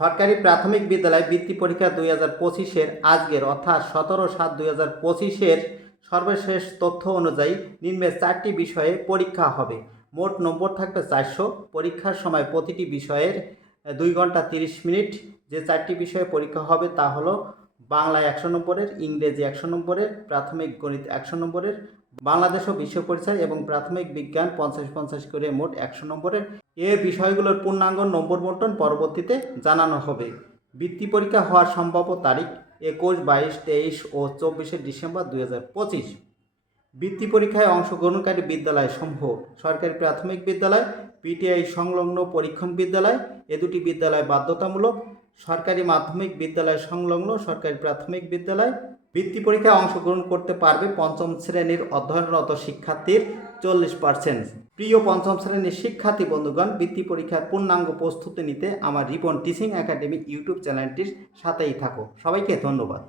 সরকারি প্রাথমিক বিদ্যালয় বৃত্তি পরীক্ষা দুই হাজার পঁচিশের আজকের অর্থাৎ সতেরো সাত দুই হাজার পঁচিশের সর্বশেষ তথ্য অনুযায়ী নিম্নে চারটি বিষয়ে পরীক্ষা হবে। মোট নম্বর থাকবে চারশো। পরীক্ষার সময় প্রতিটি বিষয়ের দুই ঘণ্টা তিরিশ মিনিট। যে চারটি বিষয়ে পরীক্ষা হবে তা হলো বাংলা একশো নম্বরের, ইংরেজি একশো নম্বরের, প্রাথমিক গণিত একশো নম্বরের বাংলাদেশ ও বিশ্ব পরিচয় এবং প্রাথমিক বিজ্ঞান পঞ্চাশ পঞ্চাশ করে মোট একশো নম্বরের এ বিষয়গুলোর পূর্ণাঙ্গ নম্বর বন্টন পরবর্তীতে জানানো হবে। বৃত্তি পরীক্ষা হওয়ার সম্ভাব্য তারিখ একুশ, বাইশ, তেইশ ও চব্বিশে ডিসেম্বর দুই হাজার পঁচিশ। বৃত্তি পরীক্ষায় অংশগ্রহণকারী বিদ্যালয় সমূহ, সরকারি প্রাথমিক বিদ্যালয়, পিটিআই সংলগ্ন পরীক্ষণ বিদ্যালয়, এ দুটি বিদ্যালয় বাধ্যতামূলক, সরকারি মাধ্যমিক বিদ্যালয় সংলগ্ন, সরকারি প্রাথমিক বিদ্যালয়। বৃত্তি পরীক্ষায় অংশগ্রহণ করতে পারবে পঞ্চম শ্রেণির অধ্যয়নরত শিক্ষার্থীর চল্লিশ পার্সেন্ট প্রিয় পঞ্চম শ্রেণির শিক্ষার্থী বন্ধুগণ, বৃত্তি পরীক্ষার পূর্ণাঙ্গ প্রস্তুতি নিতে আমার রিপন টিচিং একাডেমি ইউটিউব চ্যানেলটির সাথেই থাকো। সবাইকে ধন্যবাদ।